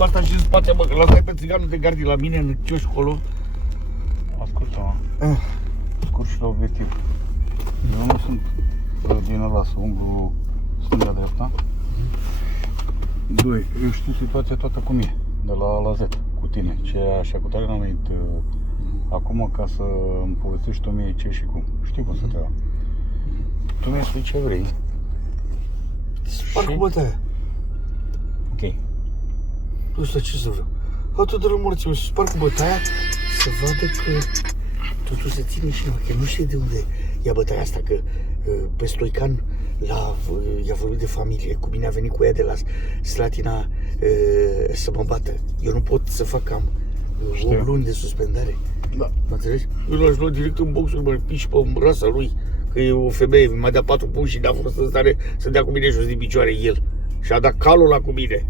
cu asta și în spate, mă, că lăsai pe țiganul de gardii la mine în cioș acolo. Ascultă-mă, scurt și la obiectiv. Eu nu sunt din ăla să umblu stânga-dreapta. Doi, eu știu situația toată cum e, de la A la Z, cu tine. Ce așa cu tare n-am venit acum ca să îmi povestești tu mie ce și cum. Știu cum să te iau. Tu mi-ai spus ce vrei. Sparg cu bătaia. Ok. Nu știu ce să vreau. Atât de la morții, să sparg cu bătaia, să vadă că totul se ține și că nu știe de unde ia bătaia asta, că pe Stoican i-a vorbit de familie, cu mine a venit cu ea de la Slatina să mă bată. Eu nu pot să fac cam 8 luni de suspendare. Da. Mă înțelegi? Eu l-aș lua direct în boxul, mă piși pe rasa lui, că e o femeie, mi-a dat 4 puși și n-a fost în stare să dea cu mine jos din picioare el. Și a dat calul ăla cu mine.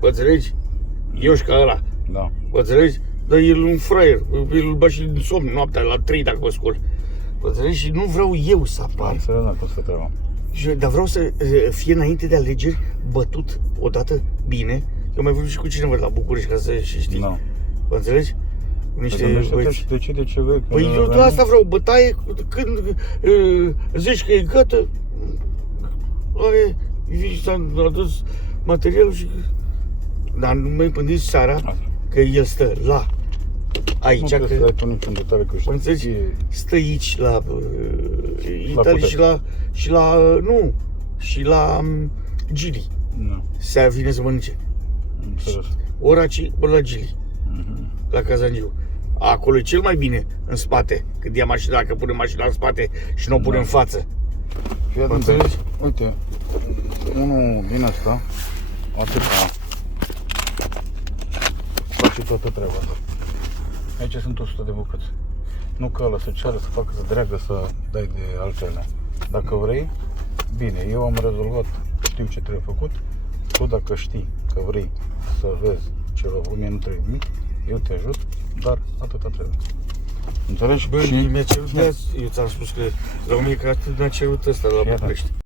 Mă înțelegi? Ioșca ăla. Da. Mă înțelegi? Dar el e un fraier, îl bag și în somn noaptea la 3 dacă mă scol. Mă înțelegi? Și nu vreau eu să apar. Înțeleg cum să te iau. Dar vreau să fie înainte de alegeri bătut odată bine. Eu mai vorbit și cu cineva de la București ca să știi. Da. Mă înțelegi? Cu niște băieți. Și decide ce vrei. Păi eu de asta vreau, bătaie, când zici că e gata, s-a adus materialul și... Dar nu mi-ai gândit seara că el stă la aici, nu trebuie că... să dai tu niciun detaliu, că Mă înțelegi? știi. Stă aici la Italia și la nu, și la Gili. Da. Se vine să mănânce. Înțeles. Oraci până la Gili, la Cazangiu. Acolo e cel mai bine în spate, când ia mașina, dacă pune mașina în spate și nu o pune în față. Fii atent, uite, unul din ăsta, atâta, face toată treaba asta. Aici sunt 100 de bucăți. Nu că ăla să ceară, să facă, să dreagă, să dai de altele. Dacă vrei, bine, eu am rezolvat, știu ce trebuie făcut. Tu dacă știi că vrei să vezi ceva, mie nu trebuie nimic, eu te ajut, dar atâta trebuie. Înțelegi? Bă, mi-a cerut, eu ți-am spus că la mine că atât mi-a cerut ăsta la București.